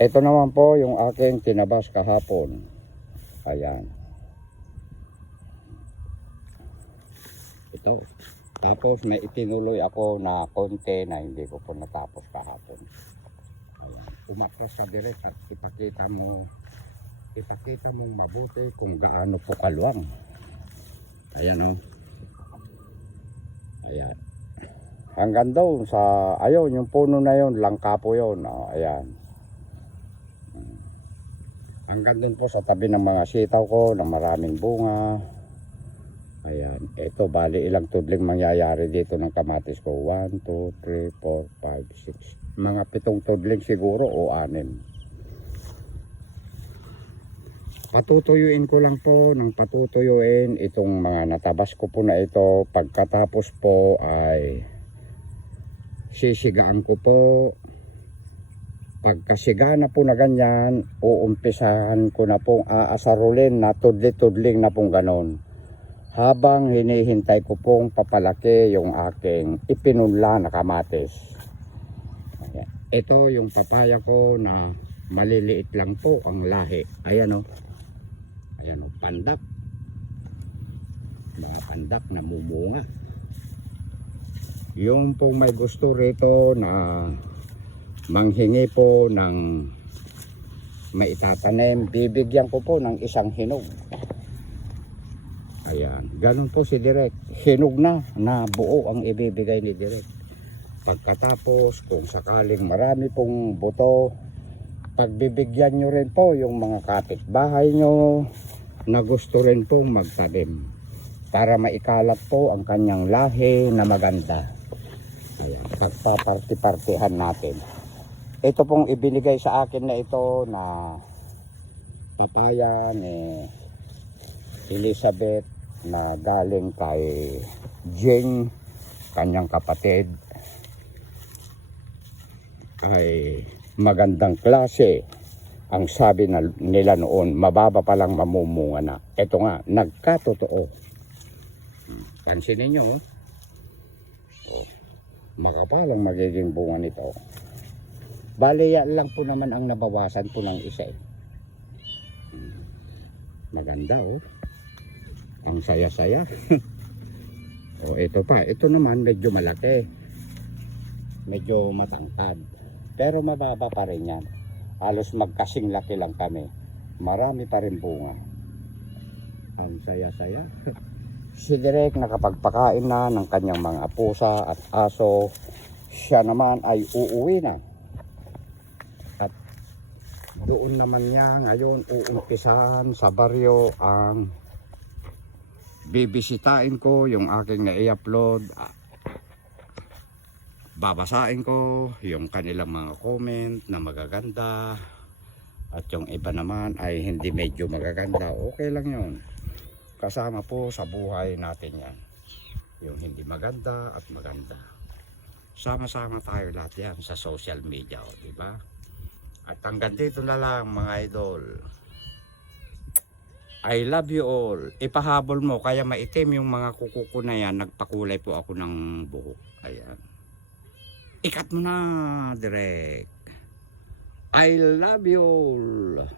Ito naman po yung aking tinabas kahapon. Ayan. Ito. Tapos may itinuloy ako na konti na hindi ko po natapos kahapon. Ayan. Umatras ka direct at ipakita mong mabuti kung gaano po kaluwang. Ayan o. Ayan. Hanggang doon sa, ayun, yung puno na yun, langka po yun. O, ayan. Hanggang doon po sa tabi ng mga sitaw ko na maraming bunga. Ayan. Ito, bali ilang tudling mangyayari dito ng kamatis ko. 1, 2, 3, 4, 5, 6. Mga 7 tudling siguro o 6. Patutuyuin ko lang po ng patutuyuin itong mga natabas ko po na ito. Pagkatapos po ay sisigaan ko po. Pagkasiga na po na ganyan, uumpisahan ko na pong aasarulin na tudli-tudling na pong ganon. Habang hinihintay ko pong papalaki yung aking ipinunla na kamatis. Ito yung papaya ko na maliliit lang po ang lahi. Ayan o. Ayan o, pandak. Mga pandak na mumunga. Yung pong may gusto rito na manghingi po ng maitatanim, bibigyan ko po ng isang hinog. Ayan, ganun po si Direk. Hinog na buo ang ibibigay ni Direk. Pagkatapos, kung sakaling marami pong buto, pagbibigyan nyo rin po yung mga kapitbahay nyo na gusto rin pong magtanim para maikalat po ang kanyang lahi na maganda. Ayan, pagpaparti-partihan natin. Ito pong ibinigay sa akin na ito na papaya ni Elizabeth na galing kay Jing, kanyang kapatid. Ay magandang klase. Ang sabi nila noon, mababa pa lang mamumunga na. Ito nga, nagkatotoo. Pansinin nyo, oh. Makapalang magiging bunga nito. Bali, yan lang po naman ang nabawasan po ng isa eh. Maganda oh. Ang saya-saya. O ito pa, ito naman medyo malaki. Medyo matangkad. Pero mababa pa rin yan. Halos magkasing laki lang kami. Marami pa rin bunga. Ang saya-saya. Si Direk nakapagpakain na ng kanyang mga pusa at aso. Siya naman ay uuwi na. At doon naman niya ngayon uumpisahan sa baryo ang bibisitahin ko yung aking na-i-upload. Babasahin ko yung kanilang mga comment na magaganda. At yung iba naman ay hindi medyo magaganda. Okay lang yun. Kasama po sa buhay natin yan. Yung hindi maganda at maganda. Sama-sama tayo lahat yan sa social media. Diba? At hanggang dito na lang mga idol. I love you all. Ipahabol mo. Kaya maitim yung mga kuko ko na yan. Nagpakulay po ako ng buhok. Ayan. Ikat mo na, Direk. I love you all.